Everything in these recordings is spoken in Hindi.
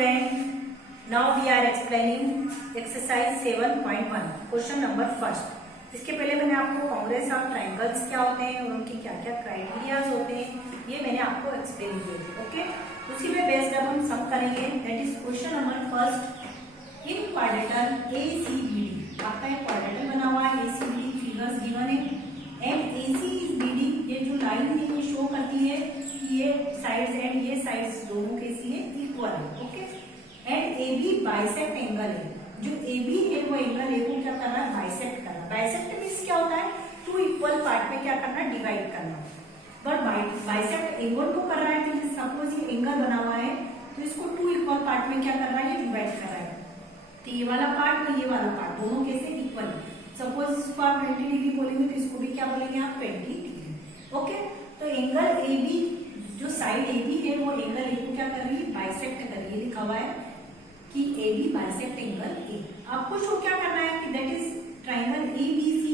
student, now we are explaining exercise 7.1 question number first. इसके पहले मैंने आपको कांग्रेस ऑफ ट्रायंगल्स क्या होते हैं और उनके क्या क्या क्राइटेरियाज होते हैं ये मैंने आपको एक्सप्लेन किए थे। ओके, उसी में बेस्ड अब हम सम करेंगे। That is question number first. In क्वाड्रेटर ACBD, आपका एक क्वाड्रेटर बना हुआ है, ACBD फिगर्स गिवन है एंड AC इज BD। ये जो लाइन है ये शो करती है कि ये साइड्स एंड ये साइड्स दोनों के लिए इक्वल है। Okay, and AB bisect angle है। जो AB है वो एंगल A को क्या करना है, बाइसेक्ट करना। बाइसेक्ट मींस क्या होता है, टू इक्वल पार्ट में क्या करना, डिवाइड करना। बट बाइसेक्ट एंगल को कर रहा है, तो सपोज ये एंगल बना हुआ है तो इसको टू इक्वल पार्ट में क्या कर रहा है, ये डिवाइड कर रहा है। तो ये वाला पार्ट और ये वाला पार्ट दोनों कैसे इक्वल है। सपोज इसको आप 20 डिग्री बोलेंगे तो इसको भी क्या बोलेंगे आप, 20 डिग्री। ओके, तो एंगल AB, जो साइड AB है वो एंगल A को क्या कर रही है, बाइसेक्ट कर रही है। लिखा हुआ है कि AB बाइसेक्ट एंगल A। आपको शो क्या करना है कि that is triangle ABC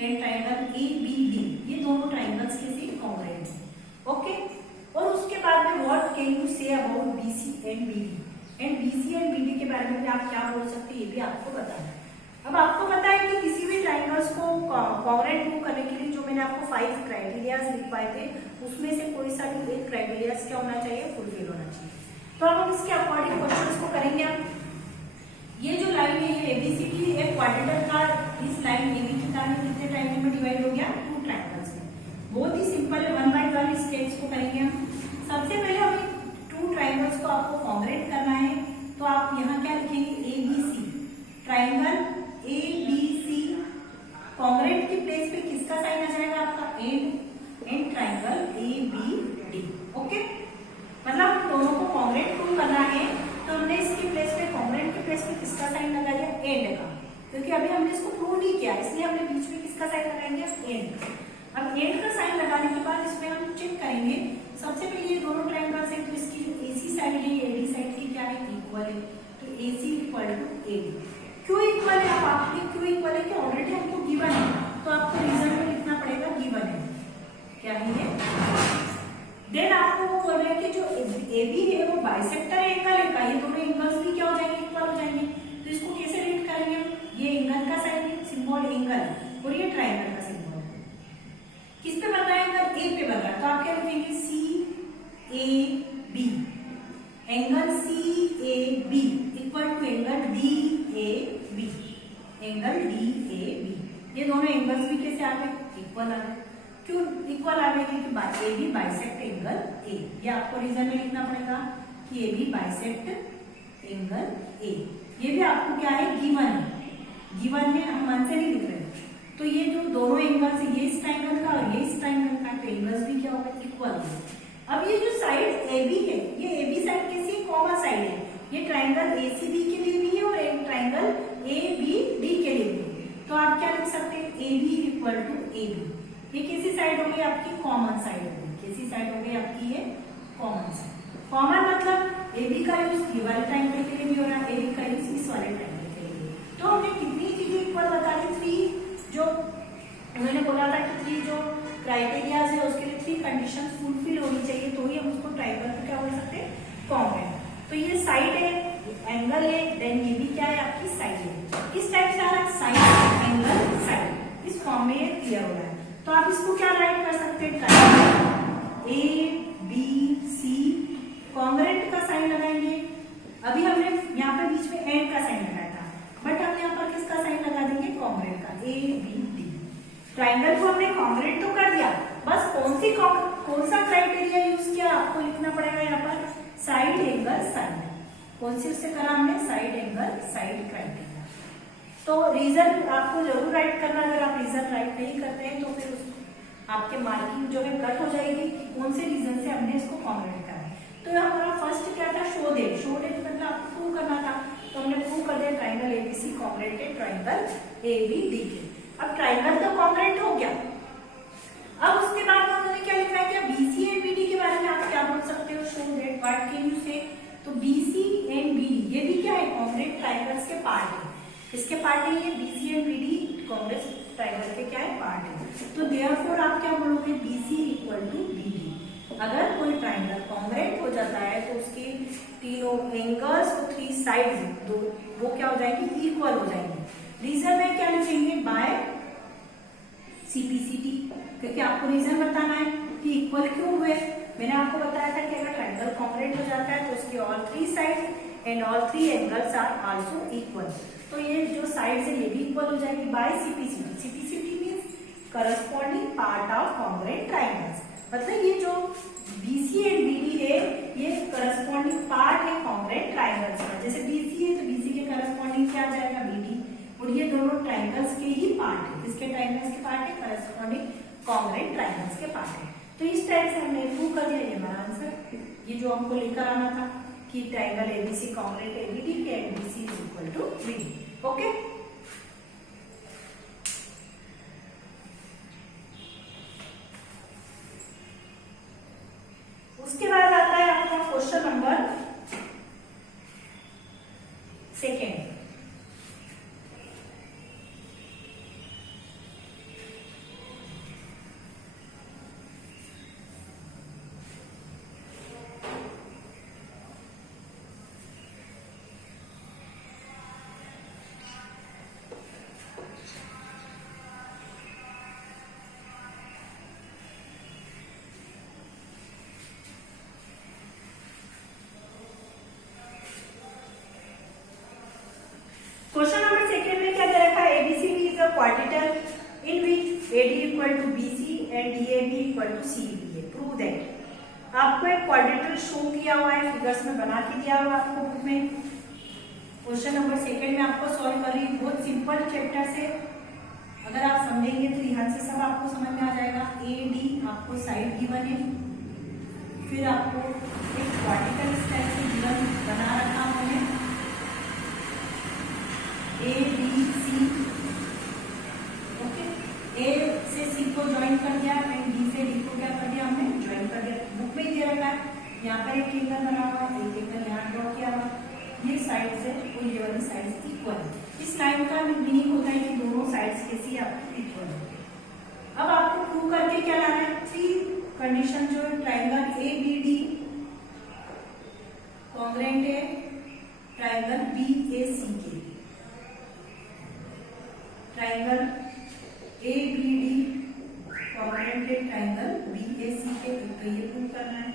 and triangle ABD, ये दोनों ट्रायंगल्स के से कॉन्ग्रुएंट है। ओके, और उसके बाद में what can you say about BC and BD, and BC and BD के बारे में भी आप क्या बोल सकते हैं, ये भी आपको बताना है। अब आपको पता है कि किसी भी ट्रायंगल्स को कॉन्ग्रुएंट प्रूव करने के लिए जो मैंने आपको 5 क्राइटेरियाज लिखवाए थे उसमें से कोई सा भी एक क्राइटेरियाज क्या होना चाहिए, फुलफिल होना चाहिए। तो अब हम इसके अकॉर्डिंग क्वेश्चंस को करेंगे। आप ये जो लाइन है ये ABCD एक क्वाड्रेटर का, इस लाइन AB की तरह कितने ट्रायंगल में डिवाइड हो गया, 2 ट्रायंगल्स में। बहुत ही सिंपल है, 1 बाय 1 स्टेप्स को करेंगे हम। सबसे पहले हमें 2 ट्रायंगल्स को आपको कॉन्ग्रुएंट करना है, तो आप यहाँ क्या लिखेंगे, ABC ट्रायंगल ABC कॉन्ग्रुएंट की प्लेस पे किसका साइन आ जाएगा आपका, एंड ट्रायंगल ABD। ओके, मतलब दोनों को कॉन्ग्रुएंट प्रूव करना है तो हमने इसकी प्लेस पे, कॉन्ग्रुएंट की प्लेस पे किसका साइन लगा दिया, एंड का, क्योंकि अभी हमने इसको प्रूव नहीं किया इसलिए हमने बीच में किसका साइन लगाएंगे, एंड। अब एंड का साइन लगाने के बाद इसमें हम चेक करेंगे। सबसे पहले ये दोनों ट्रायंगल्स हैं तो इसकी जो AC साइड है AD साइड की क्या है, इक्वल है। तो AC इक्वल टू AD। क्यों इक्वल है, आपके क्यों इक्वल है कि ऑलरेडी हमको गिवन है, तो आपको रिजल्ट में लिखना पड़ेगा गिवन है, क्या है ये। देन आपको वो बोल रहे हैं कि जो AB है वो बाइसेक्टर एंगल है का, ये दोनों एंगल्स भी क्या हो जाएंगे, इक्वल हो जाएंगे। तो इसको कैसे रीड करेंगे, ये एंगल का साइन सिंबल एंगल और ये ट्रायंगल का सिंबल किस पे बन रहा है, एंगल A पे बन रहा है। तो आप क्या लिखेंगे, CAB angle CAB equal to angle DAB, angle DAB। ये दोनों एंगल्स भी कैसे आ गए, इक्वल आ गए। क्यों इक्वल आ गए, क्योंकि AB बाइसेक्ट एंगल A। ये आपको रीजन में लिखना पड़ेगा कि AB बाइसेक्ट एंगल A। ये भी आपको क्या है, गिवन है, गिवन है, हम मन से नहीं लिख रहे। तो ये जो दोनों एंगल्स है, ये इस ट्रायंगल का और ये इस ट्रायंगल का, तो एंगल्स भी क्या होगा, इक्वल है। अब ये जो साइड AB है, ये AB साइड कैसी कॉमन साइड है, ये ट्रायंगल ACB के लिए भी है और एक ट्रायंगल ABD के लिए भी है। तो आप क्या लिख सकते हैं, AB इक्वल टू AB। ये किसी साइड हो गई आपकी, कॉमन साइड हो गई। किसी साइड हो गई आपकी ये कॉमन साइड। कॉमन मतलब AB का यूज ये वाले ट्रायंगल के लिए भी हो रहा है, AB का यूज इस वाले ट्रायंगल के लिए। तो हमने कितनी चीजें इक्वल बता दी, 3 जो उन्होंने बोला था कि 3 जो क्राइटेरियाज है उसके लिए 3 कंडीशन फुलफिल होनी चाहिए, तो ही हम उसको ट्रायंगल को क्या बोल सकते हैं, कॉन्ग्रुएंट। तो ये साइड है, एंगल है, देन ये भी क्या है आपकी साइड है। किस टाइप से आ रहा है, साइड एंगल साइड, इस फॉर्म में ये क्लियर हो रहा है। तो आप इसको क्या राइट कर सकते हैं, ट्रायंगल ABC कॉन्ग्रुएंट का साइन लगाएंगे। अभी हमने यहाँ पे बीच में एंड का साइन लगाया था, बट हम यहाँ पर किसका साइन लगा देंगे, कॉन्ग्रुएंट का, ABD। ट्रायंगल को हमने कॉन्ग्रुएंट तो कर दिया, बस कौन सा क्राइटेरिया यूज किया आपको लिखना पड़ेगा यहाँ पर, साइड एंगल साइड। कौन सी उससे करा हमने, साइड एंगल साइड क्राइटेरिया। तो रीजन आपको जरूर राइट करना, अगर आप रीजन राइट नहीं करते हैं तो फिर आपके मार्किंग जो है कट हो जाएगी कि कौन से रीजन से हमने इसको कॉन्ग्रुएंट करा है। तो हमारा फर्स्ट क्या था, शो दे मतलब आपको प्रूव करना था, तो हमने प्रूव कर दिया ट्रायंगल ABC कॉन्ग्रुएंट है ट्रायंगल ABD के। अब ट्रायंगल तो कॉन्ग्रुएंट हो गया। अब उसके बाद उन्होंने क्या लिखा है, क्या BC एंड BD के बारे में आप क्या बोल सकते हो, show that what can you से। तो BC एंड BD ये भी क्या है, कॉन्ग्रुएंट ट्रायंगल्स के पार्ट है। किसके पार्ट है ये, BC and BD congruent triangle के क्या है, पार्ट है। तो देयरफॉर आप क्या बोलोगे, BC इक्वल टू BD। अगर कोई ट्राइंगल कॉन्ग्रेंट हो जाता है तो उसके तीनों एंगल्स और 3 साइड्स दो वो क्या हो जाएंगी, इक्वल हो जाएंगे। रीजन में क्या लिखेंगे, बाय सीपीसीटी, क्योंकि आपको रीजन बताना है कि इक्वल क्यों हुए। मैंने आपको बताया था कि अगर ट्राइंगल कॉन्ग्रेंट हो जाता है तो उसके all 3 side and all 3 angles are also equal. तो ये जो साइड्स है ये भी इक्वल हो जाएगी by CPCT. CPCT means corresponding part of congruent triangles, मतलब ये जो बीसी एंड बीडी है ये करस्पॉन्डिंग पार्ट है कॉन्ग्रेंट ट्राइंगल्स का। जैसे बीसी है तो बीसी के करस्पॉन्डिंग क्या आ जाएगा, बीडी, और ये दोनों ट्राइंगल्स के ही पार्ट है। किसके ट्राइंगल्स के पार्ट है, करस्पॉन्डिंग कॉन्ग्रेंट ट्राइंगल्स के पार्ट है। तो इस टाइप से हमने प्रूव कर दिया, ये हमारा आंसर। ये जो हमको लेकर आना था कि ट्राइंगल एबीसी कॉन्ग्रेंट एबीडी के and BC is equal to BD. Okay, उसके बाद आता है आपका क्वेश्चन नंबर 2। क्वेश्चन नंबर 2 में क्या दे रखा है, ABCD is a quadrilateral in which AD equal to BC and DAB equal to CB. Prove that. आपको एक क्वाड्रिलेटरल शो किया हुआ है, फिगर्स में बना के दिया हुआ आपको बुक में। क्वेश्चन नंबर 2 में आपको सॉल्व कर रही हूँ, बहुत सिंपल चैप्टर से। अगर आप समझेंगे तो यहाँ से सब आपको समझ में आ जाएगा। ए डी आपको साइड गिवन है, फिर आपको एक क्वाड्रिलेटरल इस टाइप से गिवन बना रखा हमने, ए बी सी। ओके, ए से सी को ज्वाइन कर दिया एंड बी से डी को क्या कर दिया, हमने ज्वाइन कर दिया। बुक में दिया रखा है, यहाँ पर एक एंगल बना हुआ है, एक एंगल यहाँ ड्रॉ किया हुआ। ये साइड से और ये वाली साइड इक्वल है। इस लाइन का मीनिंग होता है कि दोनों साइड्स कैसी आपको इक्वल है। अब आपको प्रूव करके क्या लाना है, 3 कंडीशन जो triangle A B D congruent है ट्राइंगल बी ए सी के। Triangle A B D congruent है ट्राइंगल बी ए सी के। तो ये प्रूव करना है।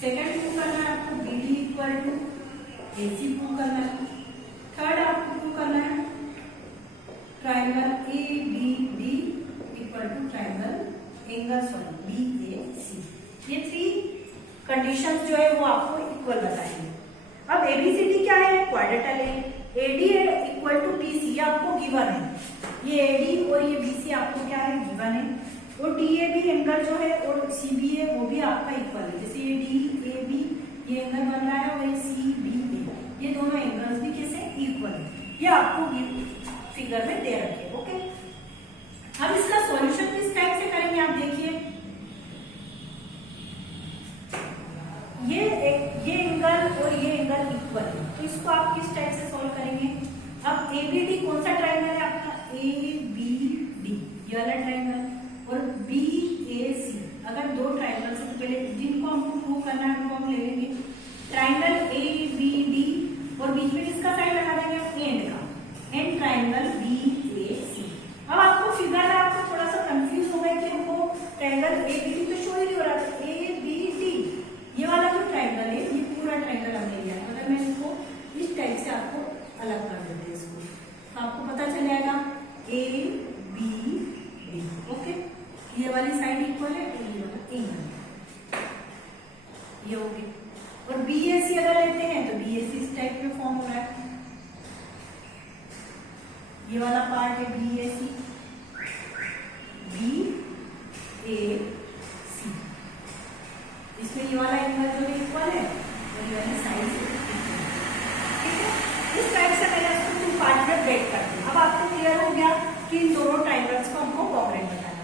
सेकंड प्रूव करना है आपको B D equal to A C prove करना है। थर्ड आपको प्रूव करना है triangle A B D equal to triangle angle B A C. ये 3 कंडीशंस जो है वो आपको इक्वल बताएंगे। अब एबीसीडी क्या है, क्वाड्रेटरल है। एडी इक्वल टू बीसी ये आपको गिवन है। ये एडी और ये बीसी आपको क्या है, गिवन है। और डीएबी एंगल जो है और सीबी है वो भी आपका इक्वल है। जैसे ये डी ए बी ये एंगल बन रहा है और ये सी बी ए ये दोनों एंगल्स भी कैसे इक्वल है। ये आपको फिगर में दे रखे। ओके, अब इसका सॉल्यूशन किस टाइप से करेंगे आप देखिए। ये एंगल और ये एंगल इक्वल है, तो इसको आप किस टाइप से सॉल्व करेंगे। अब एबीडी कौन सा ट्राइंगल है आपका, ए बी डी ये वाला ट्राइंगल, और बी ए सी। अगर 2 ट्राइंगल से तो पहले जिनको हमको प्रूव करना है उनको हम ले लेंगे। ट्राइंगल ए बी डी और बीच में किसका साइड लगा देंगे, एंड का, एंड ट्राइंगल बी ए सी। अब आपको फिगर है, आपको थोड़ा सा कंफ्यूज हो गया कि हमको ट्राइंगल ए बी डी तो शो ही नहीं हो रहा था। ए बी डी ये वाला जो ट्राइंगल है ये पूरा ट्राइंगल हमने लिया। अगर मैं इसको इस टाइप से आपको अलग कर देते हैं इसको, तो आपको पता चल जाएगा ए बी डी। ओके, ये वाली साइड इक्वल है और ये वाला एंगल ये हो गई। और बी ए सी अगर लेते हैं तो बी ए सी इस टाइप में फॉर्म हो रहा है। ये वाला पार्ट है B A C, B A सी। इसमें ये वाला एंगल जो है इक्वल है और ये वाली साइड इक्वल है। ठीक है, इस टाइप से मैंने इसको 2 पार्ट में ब्रेक कर दिया। अब आपको क्लियर हो गया कि इन दोनों ट्राइंगल्स को हमको कॉन्ग्रेंट बताना।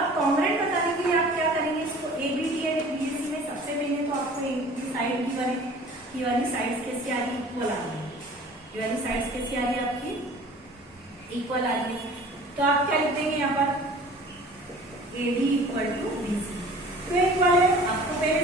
अब कॉन्ग्रेंट बताने के लिए आप क्या करेंगे, इसको A B D and B A C में सबसे पहले तो आपको ये साइड की बने, ये वाली साइड्स कैसी आ रही, इक्वल आ रही है। ये वाली साइड्स कैसी आ रही है आपकी, इक्वल आ रही है। तो आप क्या लिख देंगे यहाँ पर, A D equal to B C. तो इक्वल है, आपको पहले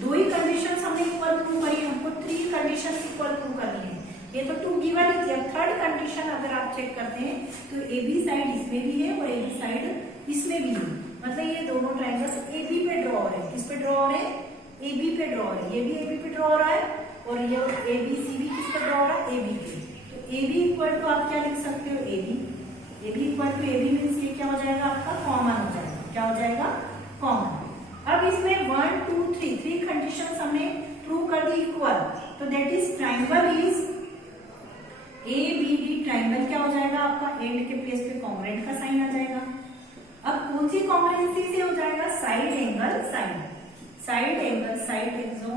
दो ही कंडीशन हमने इक्वल प्रूव करी, हमको 3 कंडीशन इक्वल प्रूव करनी है। ये तो 2 गिवन थी। अब थर्ड कंडीशन अगर आप चेक करते हैं तो ए बी साइड इसमें भी है और ए बी साइड इसमें भी है, मतलब ये दोनों ट्राइंगल्स ए बी पे ड्रॉ हो रहे हैं। किस पे ड्रॉ हो रहे हैं? ए बी पे ड्रॉ हो रहे हैं। ये भी ए बी पे ड्रॉ हो रहा है और ये ए बी सी भी किस पे ड्रॉ हो रहा है? ए बी पे। तो ए बी इक्वल टू आप क्या लिख सकते हो? A B equal to A B means ये क्या हो जाएगा आपका? कॉमन हो जाएगा। क्या हो जाएगा? कॉमन। अब इसमें 1 2 3 कंडीशंस हमने प्रूव कर दी इक्वल, तो that is triangle is A B D. Triangle क्या हो जाएगा आपका? एंड के प्लेस पे कॉन्ग्रुएंट का साइन आ जाएगा। अब कौन सी कॉन्ग्रुएंसी से हो जाएगा? Side angle side. Side angle side एक्सो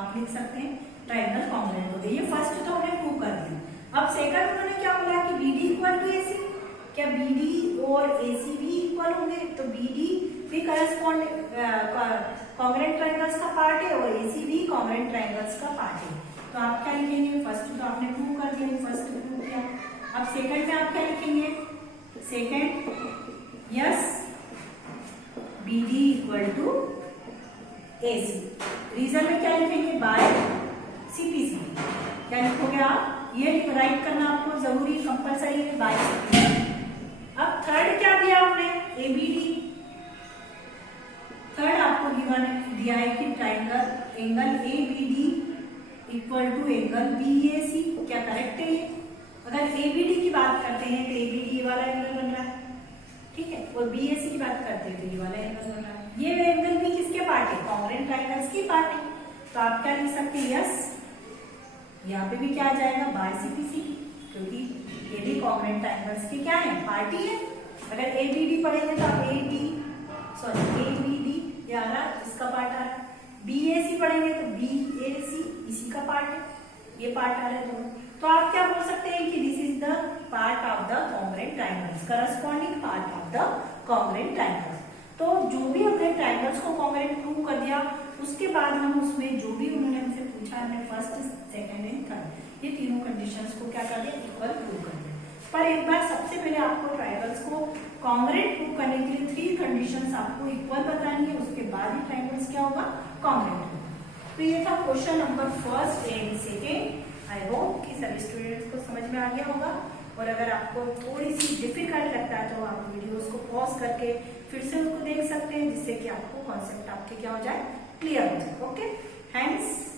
आप लिख सकते हैं ट्राइंगल कॉन्ग्रुएंट हो गई। ये फर्स्ट तो हमने प्रूव कर दिया। अब सेकंड उन्होंने क्या बोला कि बीडी इक्वल टू एसी। क्या बीडी और एसी भी इक्वल होंगे? तो बीडी भी करस्पॉन्ड कॉन्ग्रुएंट ट्राइंगल्स का पार्ट है और एसी भी कॉन्ग्रुएंट ट्राइंगल्स का पार्ट है। तो आप क्या लिखेंगे? फर्स्ट तो आपने प्रूव कर दिया, फर्स्ट प्रूव किया। अब सेकंड में आप क्या लिखेंगे? Second, yes BD equal to AC. Reason में क्या लिखेंगे? By CPC. क्या लिखोगे आप? ये राइट करना आपको जरूरी कंपलसरी है, बाय सीपीसी। अब थर्ड क्या दिया आपने? एबीडी। थर्ड आपको गिवन दिया है कि triangle angle ABD equal to angle BAC. क्या करेक्ट है ये? अगर एबीडी की बात करते हैं तो एबीडी ये वाला एंगल बन रहा है, ठीक है, और बीएसी की बात करते हैं तो ये वाला एंगल बन रहा है। ये एंगल भी किसके पार्ट है? कॉन्ग्रुएंट ट्राइंगल्स की पार्ट है। तो आप क्या लिख सकते हैं? यस, यहाँ पे भी क्या आ जाएगा? बाय सीपीसी, क्योंकि ये भी कॉन्ग्रुएंट ट्राइंगल्स की क्या है? पार्टी है। अगर एबीडी पढ़ेंगे तो आप एबीडी ये आ रहा है, इसका पार्ट आ रहा है। बीएसी पढ़ेंगे तो बीएसी इसी का पार्ट है, ये पार्ट आ रहा है दोनों। तो आप क्या बोल सकते हैं कि this is the part of the congruent triangles, corresponding part of the congruent triangles. तो जो भी हमने ट्राइंगल्स को कॉन्ग्रुएंट प्रूव कर दिया, उसके बाद हम उसमें जो भी उन्होंने हमसे पूछा, हमने फर्स्ट सेकंड एंड थर्ड ये तीनों कंडीशंस को क्या कर दिया? इक्वल प्रूव कर दिया। पर एक बार सबसे पहले आपको ट्राइंगल्स को कॉन्ग्रुएंट प्रूव करने के लिए 3 कंडीशंस आपको इक्वल बतानी है, उसके बाद ही ट्राइंगल्स क्या होगा? कॉन्ग्रुएंट होगा। तो ये था question number first and second. I hope कि सभी स्टूडेंट्स को समझ में आ गया होगा। और अगर आपको थोड़ी सी डिफिकल्ट लगता है तो आप वीडियोस को पॉज करके फिर से उसको देख सकते हैं, जिससे कि आपको कॉन्सेप्ट आपके क्या हो जाए? क्लियर हो जाए। Okay, thanks.